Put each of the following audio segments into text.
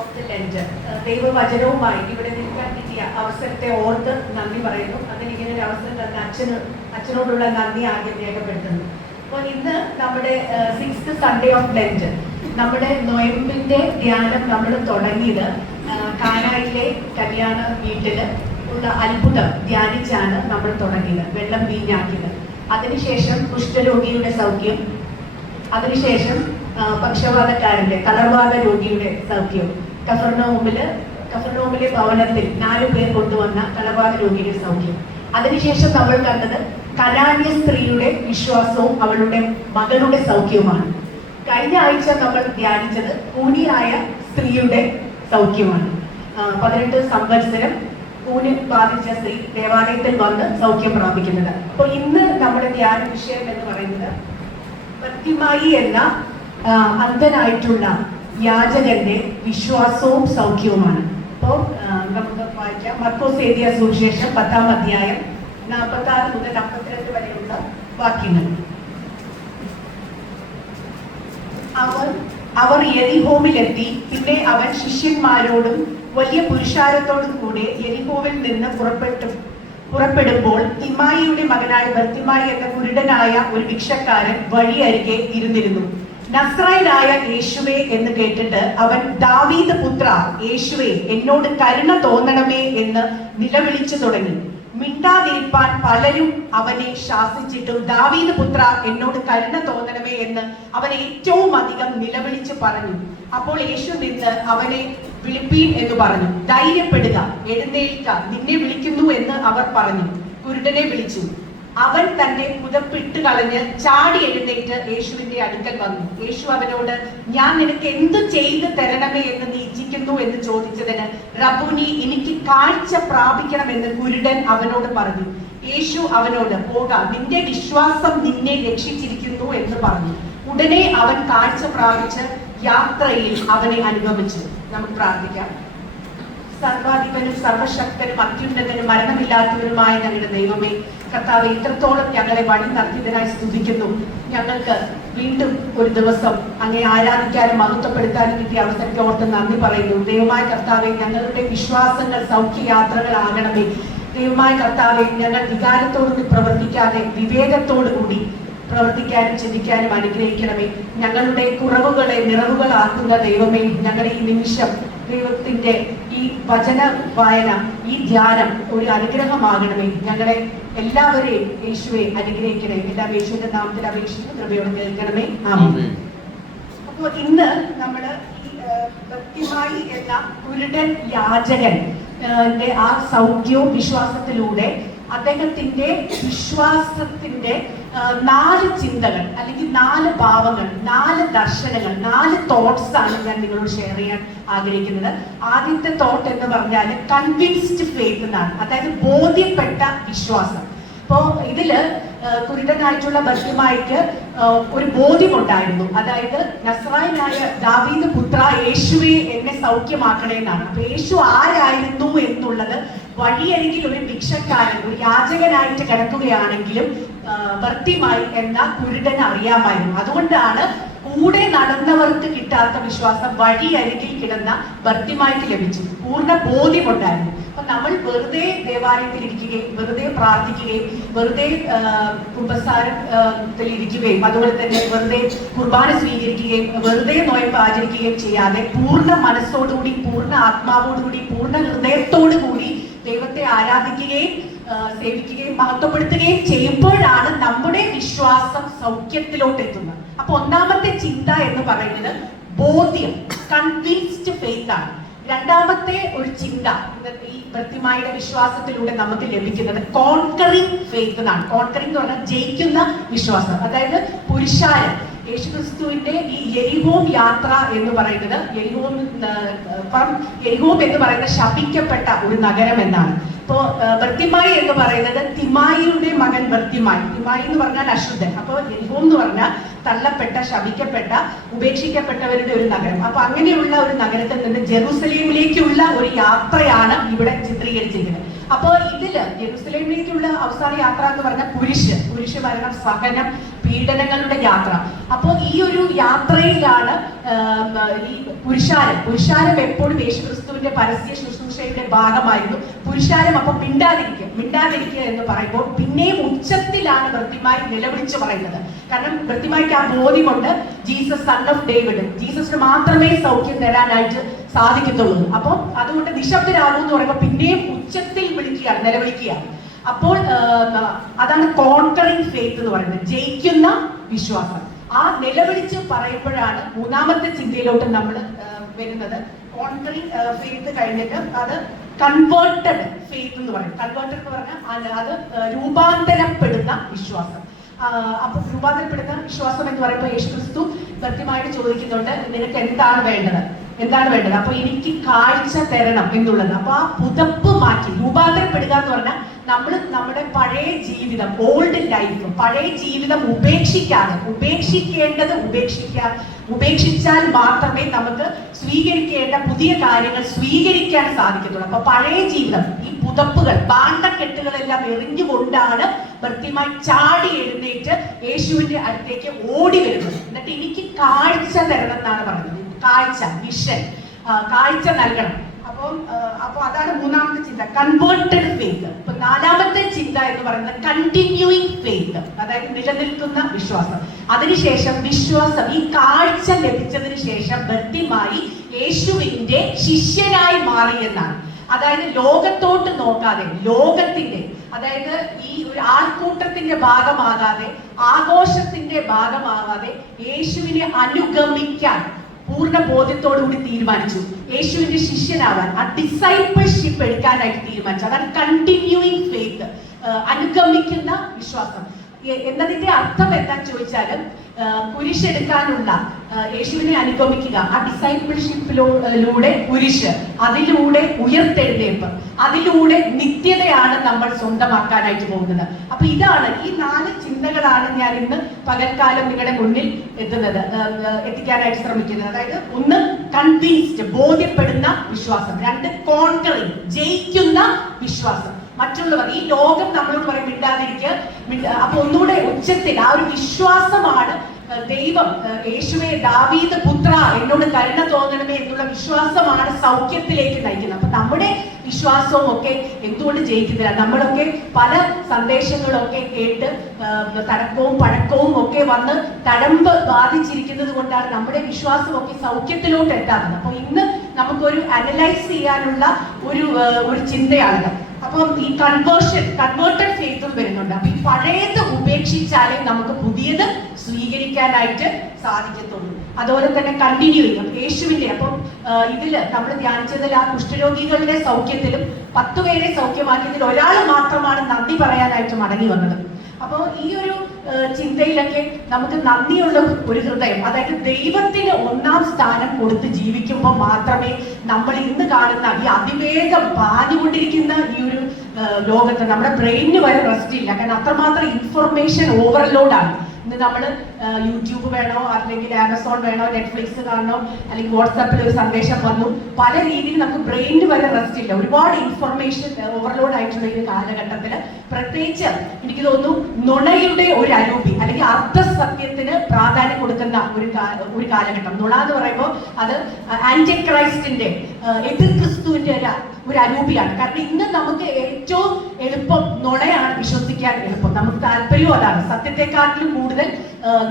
Of the lent ദൈവവചനവുമായി ഇവിടെ നിൽക്കാൻ കിട്ടിയ അവസരത്തെ ഓർത്ത് നന്ദി പറയുന്നു. അതിനിങ്ങനെ ഒരു അവസരം തന്ന അച്ഛനോടുള്ള നന്ദി ആദ്യം രേഖപ്പെടുത്തുന്നു. അപ്പോൾ ഇന്ന് നമ്മുടെ 6th സൺഡേ ഓഫ് ലെൻഡ്, നമ്മുടെ നൊയമ്പിന്റെ ധ്യാനം നമ്മൾ തുടങ്ങിയത് കാനായിലെ കല്യാണ വീട്ടിൽ ഉള്ള അത്ഭുതം ധ്യാനിച്ചാണ് നമ്മൾ തുടങ്ങിയത്, വെള്ളം വീഞ്ഞാക്കിയത്. അതിനുശേഷം കുഷ്ഠരോഗിയുടെ സൗഖ്യം, അതിനുശേഷം പക്ഷവാതക്കാരന്റെ തളർവാദ രോഗിയുടെ സൗഖ്യം, കഫർനഹൂമിലെ ഭവനത്തിൽ 4 പേർ കൊണ്ടുവന്ന തളർവാദ രോഗിയുടെ സൗഖ്യം. അതിനുശേഷം നമ്മൾ കണ്ടത് കനാന്യ സ്ത്രീയുടെ വിശ്വാസവും അവളുടെ മകളുടെ സൗഖ്യവുമാണ്. കഴിഞ്ഞ ആഴ്ച നമ്മൾ ധ്യാനിച്ചത് കൂനിയായ സ്ത്രീയുടെ സൗഖ്യമാണ്. 18 സംവത്സരം കൂന് ബാധിച്ച സ്ത്രീ ദേവാലയത്തിൽ വന്ന് സൗഖ്യം പ്രാപിക്കുന്നത്. അപ്പോൾ ഇന്ന് നമ്മുടെ ധ്യാന വിഷയം എന്ന് പറയുന്നത് ബർത്തിമായി എന്ന അന്ധനായിട്ടുള്ള യാചകന്റെ വിശ്വാസവും സൗഖ്യവുമാണ്. അപ്പോൾ നമുക്ക് വായിക്കാം. മർക്കോസ് എഴുതിയ സുവിശേഷം 10-ാം അധ്യായം 46 മുതൽ 52 വരെയുള്ള വാക്യങ്ങൾ. അവർ യെരിഹോവിലെത്തി. പിന്നെ അവൻ ശിഷ്യന്മാരോടും വലിയ പുരുഷാരത്തോടും കൂടെ യെരിഹോവിൽ നിന്ന് പുറപ്പെടുമ്പോൾ തിമായിയുടെ മകനായ ബർത്തിമായി എന്ന കുരുടനായ ഒരു ഭിക്ഷക്കാരൻ വഴിയരികെ ഇരുന്നിരുന്നു. നസ്രായനായ യേശുവേ എന്ന് കേട്ടിട്ട് അവൻ ദാവീദ് പുത്ര യേശുവേ, എന്നോട് കരുണ തോന്നണമേ എന്ന് നിലവിളിച്ചു തുടങ്ങി. മിണ്ടാതിരിപ്പാൻ പലരും അവനെ ശാസിച്ചിട്ടും ദാവീദ് പുത്ര എന്നോട് കരുണ തോന്നണമേ എന്ന് അവൻ ഏറ്റവും അധികം നിലവിളിച്ചു പറഞ്ഞു. അപ്പോൾ യേശു നിന്ന് അവനെ വിളിപ്പീൻ എന്ന് പറഞ്ഞു. ധൈര്യപ്പെടുക, എഴുന്നേൽക്ക, നിന്നെ വിളിക്കുന്നു എന്ന് അവർ പറഞ്ഞു. കുരുടനെ വിളിച്ചു. അവൻ തന്നെ പുതപ്പിട്ട് കളഞ്ഞ് ചാടി എഴുന്നേറ്റ് യേശുവിന്റെ അടുക്കൽ വന്നു. യേശു അവനോട്, ഞാൻ നിനക്ക് എന്തു ചെയ്ത് തരണമേ എന്ന് നീ ഇച്ഛിക്കുന്നു എന്ന് ചോദിച്ചതിന്, റബ്ബൂനി, എനിക്ക് കാഴ്ച പ്രാപിക്കണമെന്ന് കുരുടൻ അവനോട് പറഞ്ഞു. യേശു അവനോട്, പോക, നിന്റെ വിശ്വാസം നിന്നെ രക്ഷിച്ചിരിക്കുന്നു എന്ന് പറഞ്ഞു. ഉടനെ അവൻ കാഴ്ച പ്രാപിച്ച് യാത്രയിൽ അവനെ അനുഗമിച്ചു. നമുക്ക് പ്രാർത്ഥിക്കാം. സർവാധിപനും സർവശക്തനും അത്യുന്നതനും മരണമില്ലാത്തവരുമായ ഞങ്ങളുടെ ദൈവമേ, കർത്താവെ, ഇത്രത്തോളം ഞങ്ങളെ വഴി നടത്തിയതിനായി സ്തുതിക്കുന്നു. ഞങ്ങൾക്ക് വീണ്ടും ഒരു ദിവസം അങ്ങേ ആരാധിക്കാനും മഹത്വപ്പെടുത്താനും കിട്ടിയ അവസരത്തെ ഓർത്ത് നന്ദി പറയുന്നു. ദൈവമായ കർത്താവെ, ഞങ്ങളുടെ വിശ്വാസങ്ങൾ സൗഖ്യയാത്രകളാകണമേ. ദൈവമായ കർത്താവെ, ഞങ്ങൾ വികാരത്തോടുകൂടി പ്രവർത്തിക്കാതെ വിവേകത്തോടു കൂടി പ്രവർത്തിക്കാനും ചിന്തിക്കാനും അനുഗ്രഹിക്കണമേ. ഞങ്ങളുടെ കുറവുകളെ നിറവുകളാക്കുന്ന ദൈവമേ, ഞങ്ങളുടെ ഈ നിമിഷം ദൈവത്തിന്റെ ഈ വചന വായന, ഈ ധ്യാനം ഒരു അനുഗ്രഹമാകണമേ. ഞങ്ങളെ എല്ലാവരെയും യേശുവെ അനുഗ്രഹിക്കണേ. എല്ലാം യേശുവിന്റെ നാമത്തിൽ അപേക്ഷിച്ച് കൃപയോടെ കേൾക്കണമേ. ആമേൻ. അപ്പോൾ ഇന്ന് നമ്മള് ഈ ബർത്തിമായി എന്ന കുരുടൻ യാചകൻ ആ സൗഖ്യവും വിശ്വാസത്തിലൂടെ അദ്ദേഹത്തിന്റെ വിശ്വാസത്തിന്റെ 4 ചിന്തകൾ അല്ലെങ്കിൽ 4 ഭാവങ്ങൾ, 4 ദർശനങ്ങൾ, 4 തോട്ട്സ് ആണ് ഞാൻ നിങ്ങളോട് ഷെയർ ചെയ്യാൻ ആഗ്രഹിക്കുന്നത്. ആദ്യത്തെ തോട്ട് എന്ന് പറഞ്ഞാൽ കൺവിൻസ്ഡ് ഫെയ്ത്ത് എന്നാണ്, അതായത് ബോധ്യപ്പെട്ട വിശ്വാസം. അപ്പോ ഇതില് കുരുടനായിട്ടുള്ള ബർത്തിമായിക്ക് ഒരു ബോധ്യമുണ്ടായിരുന്നു, അതായത് നസ്രായനായ ദാവീദ് പുത്ര യേശുവെ എന്നെ സൗഖ്യമാക്കണേ എന്നാണ്. അപ്പൊ യേശു ആരായിരുന്നു എന്നുള്ളത് വഴിയരികിൽ ഒരു ഭിക്ഷക്കാരൻ, ഒരു യാചകനായിട്ട് കിടക്കുകയാണെങ്കിലും ബർത്തിമായി എന്ന കുരുടന് അറിയാമായിരുന്നു. അതുകൊണ്ടാണ് കൂടെ നടന്നവർക്ക് കിട്ടാത്ത വിശ്വാസം വഴിയരികിൽ കിടന്ന ബർത്തിമായിക്ക് ലഭിച്ചു. പൂർണ്ണ ബോധ്യമുണ്ടായിരുന്നു. അപ്പൊ നമ്മൾ വെറുതെ ദേവാലയത്തിലിരിക്കുകയും വെറുതെ പ്രാർത്ഥിക്കുകയും വെറുതെ കുമ്പസാരത്തിൽ ഇരിക്കുകയും അതുപോലെ തന്നെ വെറുതെ കുർബാന സ്വീകരിക്കുകയും വെറുതെ നോയമ്പ് ആചരിക്കുകയും ചെയ്യാതെ പൂർണ്ണ മനസ്സോടുകൂടി, പൂർണ്ണ ആത്മാവോടുകൂടി, പൂർണ്ണ ഹൃദയത്തോടു കൂടി ദൈവത്തെ ആരാധിക്കുകയും സേവിക്കുകയും മഹത്വപ്പെടുത്തുകയും ചെയ്യുമ്പോഴാണ് നമ്മുടെ വിശ്വാസം സൗഖ്യത്തിലോട്ട് എത്തുന്നത്. അപ്പൊ ഒന്നാമത്തെ ചിന്ത എന്ന് പറയുന്നത് ബോധ്യം, കൺവിൻസ്ഡ് ഫെയ്ത്ത് ആണ്. രണ്ടാമത്തെ ഒരു ചിന്ത ഈ ബർത്തിമായിയുടെ വിശ്വാസത്തിലൂടെ നമുക്ക് ലഭിക്കുന്നത് കോൺകറിംഗ് ഫെയ്ത്ത് എന്നാണ്. കോൺകറിംഗ് എന്ന് പറഞ്ഞാൽ ജയിക്കുന്ന വിശ്വാസം. അതായത് പുരുഷാരം, യേശുക്രിസ്തുവിന്റെ ഈ യെരിഹോം യാത്ര എന്ന് പറയുന്നത്, യെരിഹോം എന്ന് പറയുന്ന ശപിക്കപ്പെട്ട ഒരു നഗരം എന്നാണ്. ഇപ്പോ ബർത്തിമായി എന്ന് പറയുന്നത് തിമായിയുടെ മകൻ ബർത്തിമായി. തിമായി എന്ന് പറഞ്ഞാൽ അശുദ്ധൻ. അപ്പോൾ യെരിഹോം എന്ന് പറഞ്ഞാൽ തള്ളപ്പെട്ട, ശപിക്കപ്പെട്ട, ഉപേക്ഷിക്കപ്പെട്ടവരുടെ ഒരു നഗരം. അപ്പൊ അങ്ങനെയുള്ള ഒരു നഗരത്തിൽ നിന്ന് ജെറൂസലേമിലേക്കുള്ള ഒരു യാത്രയാണ് ഇവിടെ ചിത്രീകരിച്ചിരിക്കുന്നത്. അപ്പോൾ ഇതില് ജെറൂസലേമിലേക്കുള്ള അവസാന യാത്ര എന്ന് പറഞ്ഞാൽ കുരിശ് മരണം, സഹനം, പീഡനങ്ങളുടെ യാത്ര. അപ്പോൾ ഈ ഒരു യാത്രയിലാണ് ഈ പുരുഷാരം എപ്പോഴും യേശുക്രിസ്തുവിന്റെ പരസ്യ ശുശ്രൂഷയുടെ ഭാഗമായിരുന്നു. പുരുഷാരം അപ്പൊ മിണ്ടാതിരിക്കുക എന്ന് പറയുമ്പോൾ പിന്നെയും ഉച്ചത്തിലാണ് വൃത്തിമായി നിലവിളിച്ച് പറയുന്നത്. കാരണം വൃത്തിമായിക്ക് ആ ബോധ്യമുണ്ട്, ജീസസ് സൺ ഓഫ് ഡേവിഡ്, ജീസസിന് മാത്രമേ സൗഖ്യം തരാനായിട്ട് സാധിക്കത്തുള്ളൂ. അപ്പോൾ അതുകൊണ്ട് നിശബ്ദരാകും എന്ന് പറയുമ്പോൾ പിന്നെയും ഉച്ചത്തിൽ വിളിക്കുകയാണ്, നിലവിളിക്കുകയാണ്. അപ്പോൾ അതാണ് കോൺകറിങ് ഫെയ്ത്ത് എന്ന് പറയുന്നത്, ജയിക്കുന്ന വിശ്വാസം. ആ നിലവിളിച്ച് പറയുമ്പോഴാണ് മൂന്നാമത്തെ ചിന്തയിലോട്ട് നമ്മൾ വരുന്നത്. കോൺകറിങ് ഫെയ്ത്ത് കഴിഞ്ഞിട്ട് അത് കൺവേർട്ടഡ് ഫെയ്ത്ത് എന്ന് പറയും. കൺവേർട്ടഡ് എന്ന് പറഞ്ഞാൽ അത് രൂപാന്തരപ്പെടുന്ന വിശ്വാസം. അപ്പൊ രൂപാന്തരപ്പെടുന്ന വിശ്വാസം എന്ന് പറയുമ്പോൾ യേശുക്രിസ്തു കൃത്യമായിട്ട് ചോദിക്കുന്നുണ്ട്, നിനക്ക് എന്താണ് വേണ്ടത്? അപ്പൊ എനിക്ക് കാഴ്ച തരണം എന്നുള്ളത്. അപ്പൊ ആ പുതപ്പ് മാറ്റി രൂപാന്തരപ്പെടുക എന്ന് പറഞ്ഞാൽ നമ്മൾ നമ്മുടെ പഴയ ജീവിതം, ഓൾഡ് ലൈഫ്, പഴയ ജീവിതം ഉപേക്ഷിച്ചാൽ മാത്രമേ നമുക്ക് സ്വീകരിക്കേണ്ട പുതിയ കാര്യങ്ങൾ സ്വീകരിക്കാൻ സാധിക്കത്തുള്ളൂ. അപ്പൊ പഴയ ജീവിതം, ഈ പുതപ്പുകൾ, പാണ്ടക്കെട്ടുകളെല്ലാം എറിഞ്ഞുകൊണ്ടാണ് കൃത്യമായി ചാടി എഴുന്നേറ്റ് യേശുവിന്റെ അടുത്തേക്ക് ഓടി വരുന്നത്. എന്നിട്ട് എനിക്ക് കാഴ്ച തരണം എന്നാണ് പറഞ്ഞത്. കാഴ്ച, വിഷൻ, കാഴ്ച നൽകണം. അപ്പൊ അതാണ് മൂന്നാമത്തെ ചിന്ത, കൺവേർട്ടഡ് ഫെയ്ത്ത്. ഇപ്പൊ നാലാമത്തെ ചിന്ത എന്ന് പറയുന്നത് കണ്ടിന്യൂയിങ് ഫെയ്ത്ത്, അതായത് നിലനിൽക്കുന്ന വിശ്വാസം. അതിനുശേഷം വിശ്വാസം, ഈ കാഴ്ച ലഭിച്ചതിന് ശേഷം കൃത്യമായി യേശുവിന്റെ ശിഷ്യനായി മാറി എന്നാണ്. അതായത് ലോകത്തോട്ട് നോക്കാതെ, ലോകത്തിന്റെ, അതായത് ഈ ഒരു ആൾക്കൂട്ടത്തിന്റെ ഭാഗമാകാതെ, ആഘോഷത്തിന്റെ ഭാഗമാകാതെ യേശുവിനെ അനുഗമിക്കാൻ പൂർണ്ണ ബോധ്യത്തോടുകൂടി തീരുമാനിച്ചു. യേശുവിന്റെ ശിഷ്യനാവാൻ, ആ ഡിസൈപ്പിൾഷിപ്പ് എടുക്കാനായിട്ട് തീരുമാനിച്ചു. അതാണ് കണ്ടിന്യൂയിങ് ഫെയ്ത്ത്, അനുഗമിക്കുന്ന വിശ്വാസം. എന്നതിന്റെ അർത്ഥം എന്താന്ന് ചോദിച്ചാലും കുരിശെടുക്കാനുള്ള, യേശുവിനെ അനുഗമിക്കുക, ആ ഡിസൈപ്പിൾഷിപ്പിലൂടെ കുരിശ്, അതിലൂടെ ഉയർത്തെഴുന്നേൽപ്പ്, അതിലൂടെ നിത്യതയാണ് നമ്മൾ സ്വന്തമാക്കാനായിട്ട് പോകുന്നത്. അപ്പൊ ഇതാണ്, ഈ 4 ചിന്തകളാണ് ഞാൻ ഇന്ന് പകൽക്കാലം നിങ്ങളുടെ മുന്നിൽ എത്തിക്കാനായിട്ട് ശ്രമിക്കുന്നത്. അതായത് 1 കൺവിൻസ്ഡ്, ബോധ്യപ്പെടുന്ന വിശ്വാസം. 2 കോൺകറിങ്, ജയിക്കുന്ന വിശ്വാസം. മറ്റുള്ളവർ, ഈ ലോകം നമ്മളോട് പറയും മിണ്ടാതിരിക്കുക. അപ്പൊ ഒന്നുകൂടെ ഉച്ചത്തിൽ ആ ഒരു വിശ്വാസമാണ് ദൈവം, യേശുവേ ദാവീദ് പുത്ര എന്നോട് കരുണ തോന്നണമേ എന്നുള്ള വിശ്വാസമാണ് സൗഖ്യത്തിലേക്ക് നയിക്കുന്നത്. അപ്പൊ നമ്മുടെ വിശ്വാസവും ഒക്കെ എന്തുകൊണ്ട് ജയിക്കുന്നില്ല? നമ്മളൊക്കെ പല സന്ദേശങ്ങളൊക്കെ കേട്ട് തടക്കവും പഴക്കവും ഒക്കെ വന്ന് തഴമ്പ് ബാധിച്ചിരിക്കുന്നത് കൊണ്ടാണ് നമ്മുടെ വിശ്വാസമൊക്കെ സൗഖ്യത്തിലോട്ട് എത്താറുള്ളത്. അപ്പൊ ഇന്ന് നമുക്കൊരു അനലൈസ് ചെയ്യാനുള്ള ഒരു ചിന്തയാണ്. അപ്പം ഈ കൺവേർട്ടഡ് ഫെയ്ത്തും വരുന്നുണ്ട്. അപ്പൊ ഈ പഴയത് ഉപേക്ഷിച്ചാലേ നമുക്ക് പുതിയത് സ്വീകരിക്കാനായിട്ട് സാധിക്കത്തുള്ളൂ. അതുപോലെ തന്നെ കണ്ടിന്യൂ ചെയ്യും യേശുവിന്റെ. അപ്പം ഇതില് നമ്മൾ ധ്യാനിച്ചതിൽ ആ കുഷ്ഠരോഗികളുടെ സൗഖ്യത്തിലും 10 പേരെ സൗഖ്യമാക്കിയതിൽ ഒരാൾ മാത്രമാണ് നന്ദി പറയാനായിട്ട് മടങ്ങി വന്നത്. അപ്പോൾ ഈ ഒരു ചിന്തയിലൊക്കെ നമുക്ക് നന്ദിയുള്ള ഒരു ഹൃദയം, അതായത് ദൈവത്തിന് 1ാം സ്ഥാനം കൊടുത്ത് ജീവിക്കുമ്പോൾ മാത്രമേ നമ്മൾ ഇന്ന് കാണുന്ന ഈ അതിവേഗം പാഞ്ഞുകൊണ്ടിരിക്കുന്ന ഈ ഒരു ലോകത്ത് നമ്മുടെ ബ്രെയിനിന് വരെ റെസ്റ്റ് ഇല്ല. കാരണം അത്രമാത്രം ഇൻഫർമേഷൻ ഓവർലോഡാണ്. ഇന്ന് നമ്മൾ യൂട്യൂബ് വേണോ, അല്ലെങ്കിൽ ആമസോൺ വേണോ, നെറ്റ്ഫ്ലിക്സ് കാണണോ, അല്ലെങ്കിൽ വാട്സാപ്പിൽ ഒരു സന്ദേശം വന്നു, പല രീതിയിൽ നമുക്ക് ബ്രെയിനിന് വരെ റെസ്റ്റ് ഇല്ല. ഒരുപാട് ഇൻഫർമേഷൻ ഓവർലോഡ് ആയിട്ടുള്ള ഈ കാലഘട്ടത്തിൽ പ്രത്യേകിച്ച് എനിക്ക് തോന്നുന്നു നുണയുടെ ഒരു അരൂപി, അല്ലെങ്കിൽ അർദ്ധസത്യത്തിന് പ്രാധാന്യം കൊടുക്കുന്ന ഒരു കാലഘട്ടം. നുണ എന്ന് പറയുമ്പോൾ അത് ആന്റി ക്രൈസ്റ്റിന്റെ, എതിർ ക്രിസ്തുവിന്റെ ഒരു അരൂപിയാണ്. കാരണം ഇന്ന് നമുക്ക് ഏറ്റവും എളുപ്പം നുണയാണ് വിശ്വസിക്കാൻ എളുപ്പം. നമുക്ക് താല്പര്യവും അതാണ്. സത്യത്തെക്കാട്ടിലും കൂടുതൽ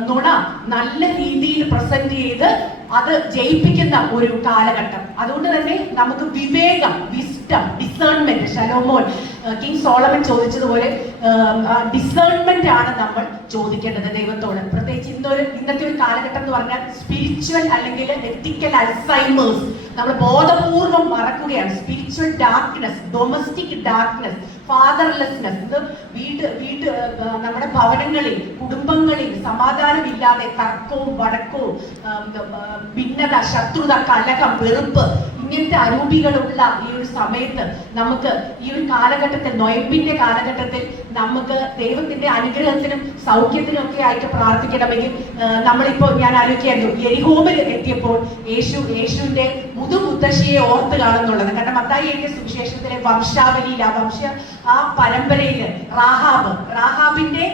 നുണ നല്ല രീതിയിൽ പ്രസന്റ് ചെയ്ത് അത് ജയിപ്പിക്കുന്ന ഒരു കാലഘട്ടം. അതുകൊണ്ട് തന്നെ നമുക്ക് വിവേകം, വിസ്ഡം, ഡിസേൺമെന്റ്, ശലോമോൻ, കിങ് സോളമൻ ചോദിച്ചതുപോലെ ഡിസേൺമെന്റ് ആണ് നമ്മൾ ചോദിക്കേണ്ടത് ദൈവത്തോട്. പ്രത്യേകിച്ച് ഇന്നത്തെ ഒരു കാലഘട്ടം എന്ന് പറഞ്ഞാൽ സ്പിരിച്വൽ അല്ലെങ്കിൽ എത്തിക്കൽ അൽസൈമേഴ്സ് നമ്മൾ ബോധപൂർവം മറക്കുകയാണ്. Spiritual darkness, domestic darkness, fatherlessness. ഇത് നമ്മുടെ ഭവനങ്ങളിൽ, കുടുംബങ്ങളിൽ സമാധാനമില്ലാതെ തർക്കവും വഴക്കവും, ഭിന്നത, ശത്രുത, കലഹം, വെറുപ്പ്, ഇങ്ങനത്തെ അരൂപികളുള്ള ഈ ഒരു സമയത്ത് നമുക്ക് ഈ ഒരു കാലഘട്ടത്തിൽ, നൊയമ്പിന്റെ കാലഘട്ടത്തിൽ നമുക്ക് ദൈവത്തിന്റെ അനുഗ്രഹത്തിനും സൗഖ്യത്തിനും ഒക്കെ ആയിട്ട് പ്രാർത്ഥിക്കണമെങ്കിൽ നമ്മളിപ്പോ ഞാൻ ആലോചിക്കായിരുന്നു, യെരിഹോവിൽ എത്തിയപ്പോൾ യേശുവിന്റെ മുതുമുത്തശ്ശിയെ ഓർത്ത് കാണുന്നുള്ളത്. കാരണം മത്തായി എഴുതിയ സുവിശേഷത്തിലെ വംശാവലിയിൽ, ആ പരമ്പരയിൽ റാഹാബിന്റെ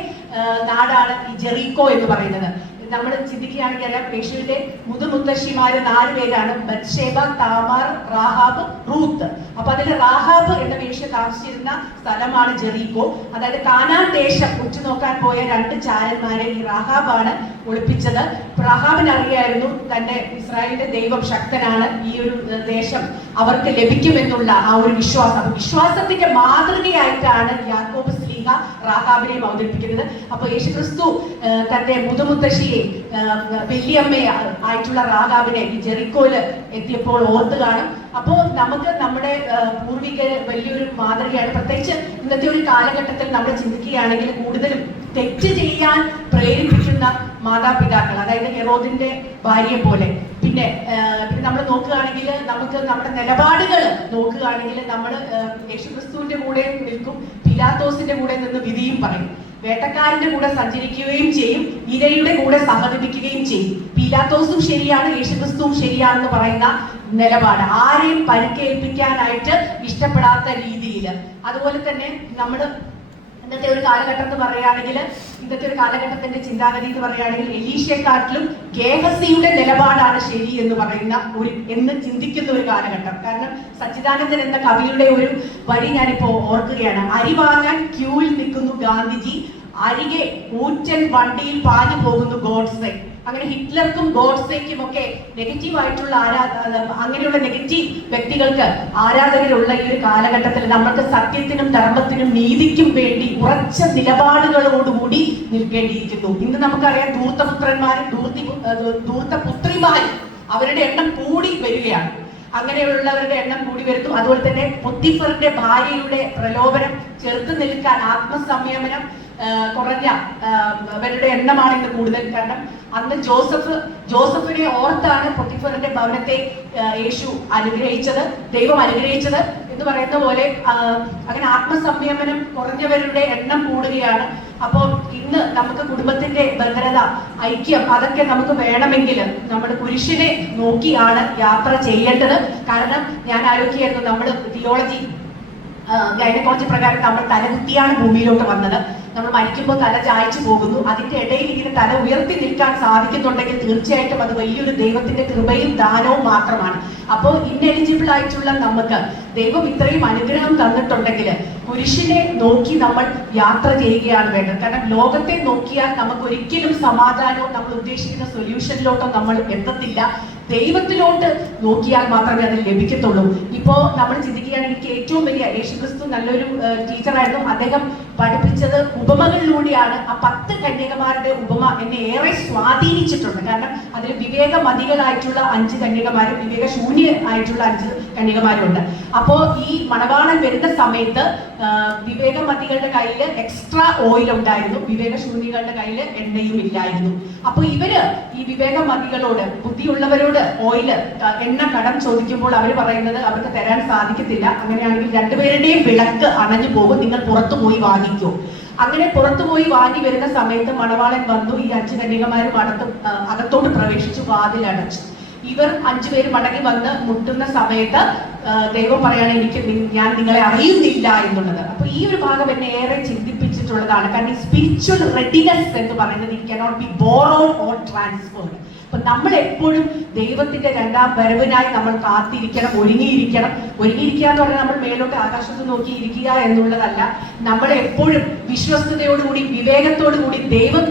നാടാണ് ഈ ജെറീക്കോ എന്ന് പറയുന്നത്. നമ്മൾ ചിന്തിക്കുകയാണെങ്കിൽ അറിയാം, യേശുവിന്റെ മുതുമുത്തശ്ശിമാര് 4 പേരാണ്: ബത്ശേബ, താമാർ, റാഹാബ്, റൂത്ത്. അപ്പൊ അതിൽ റാഹാബ് എന്ന വേശ്യ താമസിച്ചിരുന്ന സ്ഥലമാണ് ജെറീക്കോ. അതായത് കാനാൻ ദേശം ഉറ്റുനോക്കാൻ പോയ 2 ചാരന്മാരെ ഈ റാഹാബാണ് ഒളിപ്പിച്ചത്. റാഹാബിന് അറിയായിരുന്നു തന്റെ ഇസ്രായേലിന്റെ ദൈവം ശക്തനാണ്, ഈ ഒരു ദേശം അവർക്ക് ലഭിക്കുമെന്നുള്ള ആ ഒരു വിശ്വാസം. വിശ്വാസത്തിന്റെ മാതൃകയായിട്ടാണ് യാക്കോബ് സ്ലീഹ റാഹാബിനെയും അവതരിപ്പിക്കുന്നത്. അപ്പൊ യേശുക്രിസ്തു തന്റെ മുതുമുത്തശ്ശിയെ വല്യമ്മ ആയിട്ടുള്ള റാഹാബിനെ ഈ ജെറിക്കോയില് എത്തിയപ്പോൾ ഓർത്ത് കാണും. അപ്പോ നമുക്ക് നമ്മുടെ പൂർവികര് വലിയൊരു മാതൃകയാണ്. പ്രത്യേകിച്ച് ഇന്നത്തെ ഒരു കാലഘട്ടത്തിൽ നമ്മൾ ചിന്തിക്കുകയാണെങ്കിൽ കൂടുതലും തെറ്റ് ചെയ്യാൻ പ്രേരിപ്പിക്കുന്ന മാതാപിതാക്കൾ, അതായത് ഹെറോദിന്റെ ഭാര്യയെ പോലെ. പിന്നെ നമ്മൾ നോക്കുകയാണെങ്കിൽ നമുക്ക് നമ്മുടെ നിലപാടുകൾ നോക്കുകയാണെങ്കിൽ നമ്മൾ യേശുക്രിസ്തുവിന്റെ കൂടെ നിൽക്കും, പിലാത്തോസിന്റെ കൂടെ നിന്ന് വിധിയും പറയും. വേട്ടക്കാരന്റെ കൂടെ സഞ്ചരിക്കുകയും ചെയ്യും, ഇരയുടെ കൂടെ സഹതപിക്കുകയും ചെയ്യും. പീലാത്തോസും ശരിയാണ്, യേശുക്രിസ്തുവും ശരിയാണെന്ന് പറയുന്ന നിലപാട്, ആരെയും പരിക്കേൽപ്പിക്കാനായിട്ട് ഇഷ്ടപ്പെടാത്ത രീതിയിൽ. അതുപോലെ തന്നെ നമ്മൾ ഇന്നത്തെ ഒരു കാലഘട്ടം എന്ന് പറയുകയാണെങ്കിൽ, ഇന്നത്തെ ഒരു കാലഘട്ടത്തിന്റെ ചിന്താഗതി എന്ന് പറയുകയാണെങ്കിൽ എലീശയെക്കാട്ടിലും ഗേഹസിയുടെ നിലപാടാണ് ശരി എന്ന് പറയുന്ന എന്ന് ചിന്തിക്കുന്ന ഒരു കാലഘട്ടം. കാരണം സച്ചിദാനന്ദൻ എന്ന കവിയുടെ ഒരു വരി ഞാനിപ്പോ ഓർക്കുകയാണ്: അരി വാങ്ങാൻ ക്യൂവിൽ നിൽക്കുന്നു ഗാന്ധിജി, അരികെ ഊറ്റൻ വണ്ടിയിൽ പാഞ്ഞു പോകുന്നു ഗോഡ്സെ. അങ്ങനെ ഹിറ്റ്ലർക്കും ഗോഡ്സേക്കും ഒക്കെ നെഗറ്റീവ് ആയിട്ടുള്ള അങ്ങനെയുള്ള നെഗറ്റീവ് വ്യക്തികൾക്ക് ആരാധകരുള്ള ഈ ഒരു കാലഘട്ടത്തിൽ നമ്മൾക്ക് സത്യത്തിനും ധർമ്മത്തിനും നീതിക്കും വേണ്ടി ഉറച്ച നിലപാടുകളോടുകൂടി നിൽക്കേണ്ടിയിരിക്കുന്നു. ഇന്ന് നമുക്കറിയാം, ധൂർത്തപുത്രന്മാരും ധൂർത്തപുത്രിമാരും അവരുടെ എണ്ണം കൂടി വരികയാണ്. അങ്ങനെയുള്ളവരുടെ എണ്ണം കൂടി വരുന്നു. അതുപോലെ തന്നെ പൊത്തിഫറിന്റെ ഭാര്യയുടെ പ്രലോഭനം ചെറുത്തു നിൽക്കാൻ ആത്മസംയമനം കുറഞ്ഞ അവരുടെ എണ്ണമാണ് ഇന്ന് കൂടുതൽ. കാരണം അന്ന് ജോസഫിനെ ഓർത്താണ് പൊത്തിഫറിന്റെ ഭവനത്തെ യേശു അനുഗ്രഹിച്ചത്, ദൈവം അനുഗ്രഹിച്ചത് എന്ന് പറയുന്ന പോലെ. അങ്ങനെ ആത്മസംയമനം കുറഞ്ഞവരുടെ എണ്ണം കൂടുകയാണ്. അപ്പോൾ ഇന്ന് നമുക്ക് കുടുംബത്തിന്റെ ഭദ്രത, ഐക്യം, അതൊക്കെ നമുക്ക് വേണമെങ്കിൽ നമ്മൾ പുരുഷനെ നോക്കിയാണ് യാത്ര ചെയ്യേണ്ടത്. കാരണം ഞാൻ ആലോചിക്കായിരുന്നു, നമ്മൾ തിയോളജി ഗൈനക്കോളജി പ്രകാരം നമ്മൾ തലകുത്തിയാണ് ഭൂമിയിലോട്ട് വന്നത്. നമ്മൾ മരിക്കുമ്പോൾ തല ചായച്ചു പോകുന്നു. അതിന്റെ ഇടയിൽ ഇങ്ങനെ തല ഉയർത്തി നിൽക്കാൻ സാധിക്കുന്നുണ്ടെങ്കിൽ തീർച്ചയായിട്ടും അത് വലിയൊരു ദൈവത്തിന്റെ കൃപയും ദാനവും മാത്രമാണ്. അപ്പോൾ ഇൻഎലിജിബിൾ ആയിട്ടുള്ള നമുക്ക് ദൈവം ഇത്രയും അനുഗ്രഹം തന്നിട്ടുണ്ടെങ്കിൽ പുരുഷനെ നോക്കി നമ്മൾ യാത്ര ചെയ്യുകയാണ് വേണ്ടത്. കാരണം ലോകത്തെ നോക്കിയാൽ നമുക്ക് ഒരിക്കലും സമാധാനവും നമ്മൾ ഉദ്ദേശിക്കുന്ന സൊല്യൂഷനിലോട്ടോ നമ്മൾ എത്തത്തില്ല. ദൈവത്തിലോട്ട് നോക്കിയാൽ മാത്രമേ അത് ലഭിക്കത്തുള്ളൂ. ഇപ്പോ നമ്മൾ ചിന്തിക്കുകയാണെങ്കിൽ എനിക്ക് ഏറ്റവും വലിയ യേശുക്രിസ്തു നല്ലൊരു ടീച്ചറായിരുന്നു. അദ്ദേഹം പഠിപ്പിച്ചത് ഉപമകളിലൂടെയാണ്. ആ 10 കന്യകമാരുടെ ഉപമ എന്നെ ഏറെ സ്വാധീനിച്ചിട്ടുണ്ട്. കാരണം അതിൽ വിവേകമതികളായിട്ടുള്ള 5 കന്യകമാരും വിവേകശൂന്യ ആയിട്ടുള്ള 5 കന്യകമാരും ഉണ്ട്. അപ്പോ ഈ മണവാളൻ വരുന്ന സമയത്ത് വിവേകമതികളുടെ കയ്യിൽ എക്സ്ട്രാ ഓയിൽ ഉണ്ടായിരുന്നു, വിവേകശൂന്യകളുടെ കയ്യിൽ എണ്ണയും ഇല്ലായിരുന്നു. അപ്പൊ ഇവര് ഈ വിവേകമതികളോട്, ബുദ്ധിയുള്ളവരോട് ഓയില് എണ്ണ കടം ചോദിക്കുമ്പോൾ അവർ പറയുന്നത് അവർക്ക് തരാൻ സാധിക്കത്തില്ല. അങ്ങനെയാണെങ്കിൽ 2 പേരുടെയും വിളക്ക് അണഞ്ഞു പോകും, നിങ്ങൾ പുറത്തു പോയി വാങ്ങിക്കോ. അങ്ങനെ പുറത്തുപോയി വാങ്ങി വരുന്ന സമയത്ത് മണവാളൻ വന്നു. ഈ 5 കന്യകമാരും അകത്തോട്ട് പ്രവേശിച്ചു, വാതിലടച്ചു. ഇവർ 5 പേര് മടങ്ങി വന്ന് മുട്ടുന്ന സമയത്ത് ദൈവം പറയാണ്, ഞാൻ നിങ്ങളെ അറിയുന്നില്ല എന്നുള്ളത്. അപ്പൊ ഈ ഒരു ഭാഗം എന്നെ ഏറെ ചിന്തിപ്പിച്ചിട്ടുള്ളതാണ്. കാരണം ഈ സ്പിരിച്വൽ റെഡിനെസ് എന്ന് പറയുന്നത് it cannot be borrowed or transferred. അപ്പൊ നമ്മൾ എപ്പോഴും ദൈവത്തിന്റെ 2ാം വരവിനായി നമ്മൾ കാത്തിരിക്കണം, ഒരുങ്ങിയിരിക്കണം. ഒരുങ്ങിയിരിക്കുക എന്ന് പറഞ്ഞാൽ നമ്മൾ മേലോട്ട് ആകാശത്ത് നോക്കി ഇരിക്കുക എന്നുള്ളതല്ല. നമ്മൾ എപ്പോഴും വിശ്വസ്തയോടുകൂടി, വിവേകത്തോടുകൂടി ദൈവം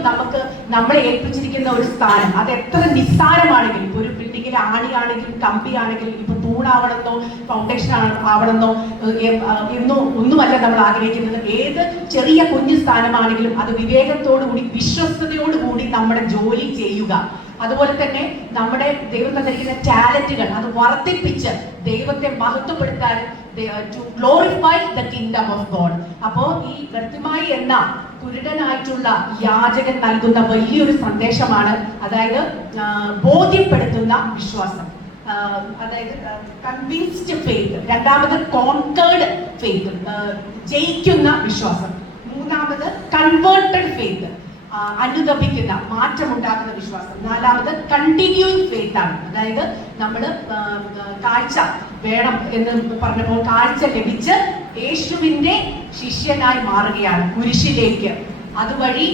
നമ്മളെ ഏൽപ്പിച്ചിരിക്കുന്ന ഒരു സ്ഥാനം, അത് എത്ര നിസ്സാരമാണെങ്കിലും, ഇപ്പൊ ഒരു ബിൽഡിങ്ങിൽ ആണിയാണെങ്കിലും കമ്പിയാണെങ്കിലും, ഇപ്പൊ തൂണാവണമെന്നോ ഫൗണ്ടേഷൻ ആവണമെന്നോ ഒന്നുമല്ല നമ്മൾ ആഗ്രഹിക്കുന്നത്. ഏത് ചെറിയ കുഞ്ഞു സ്ഥാനമാണെങ്കിലും അത് വിവേകത്തോടുകൂടി, വിശ്വസ്തയോടുകൂടി നമ്മുടെ ജോലി ചെയ്യുക. അതുപോലെ തന്നെ നമ്മുടെ ദൈവം തന്നിരിക്കുന്ന ടാലന്റുകൾ അത് വർദ്ധിപ്പിച്ച് ദൈവത്തെ മഹത്വപ്പെടുത്താൻ, to glorify the kingdom of God. അപ്പോ ഈ ബർത്തിമായി എന്ന കുരുടനായിട്ടുള്ള യാചകൻ നൽകുന്ന വലിയൊരു സന്ദേശമാണ്, അതായത് ബോധ്യപ്പെടുത്തുന്ന വിശ്വാസം, അതായത് കൺവിൻസ്ഡ് ഫെയ്ത്ത്. 2ാമത് കോൺകേർഡ് ഫെയ്ത്ത്, ജയിക്കുന്ന വിശ്വാസം. 3ാമത് കൺവേർട്ടഡ് ഫെയ്ത്ത്, അനുദപിക്കുന്ന, മാറ്റമുണ്ടാക്കുന്ന വിശ്വാസം. 4ാമത് കണ്ടിന്യൂയിങ് ഫെയ്ത്ത് ആണ്. അതായത് നമ്മൾ കാഴ്ച വേണം എന്ന് പറഞ്ഞപ്പോൾ കാഴ്ച ലഭിച്ച് യേശുവിന്റെ ശിഷ്യനായി മാറുകയാണ് കുരിശിലേക്ക്. അതുവഴി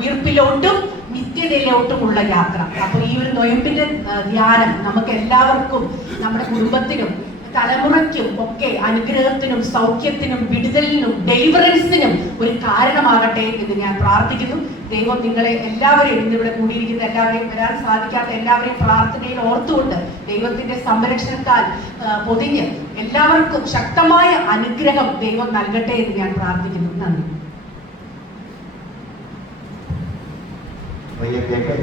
ഉയർപ്പിലോട്ടും നിത്യതയിലോട്ടുമുള്ള യാത്ര. അപ്പൊ ഈ ഒരു നൊയമ്പിന്റെ ധ്യാനം നമുക്ക് എല്ലാവർക്കും, നമ്മുടെ കുടുംബത്തിനും തലമുറയ്ക്കും ഒക്കെ അനുഗ്രഹത്തിനും സൗഖ്യത്തിനും വിടുതലിനും ഡെലിവറൻസിനും ഒരു കാരണമാകട്ടെ എന്ന് ഞാൻ പ്രാർത്ഥിക്കുന്നു. ദൈവം നിങ്ങളെ എല്ലാവരെയും, ഇന്നിവിടെ കൂടിയിരിക്കുന്ന എല്ലാവരെയും, വരാൻ സാധിക്കാത്ത എല്ലാവരെയും പ്രാർത്ഥനയിൽ ഓർത്തുകൊണ്ട് ദൈവത്തിന്റെ സംരക്ഷണത്താൽ പൊതിഞ്ഞ് എല്ലാവർക്കും ശക്തമായ അനുഗ്രഹം ദൈവം നൽകട്ടെ എന്ന് ഞാൻ പ്രാർത്ഥിക്കുന്നു. നന്ദി.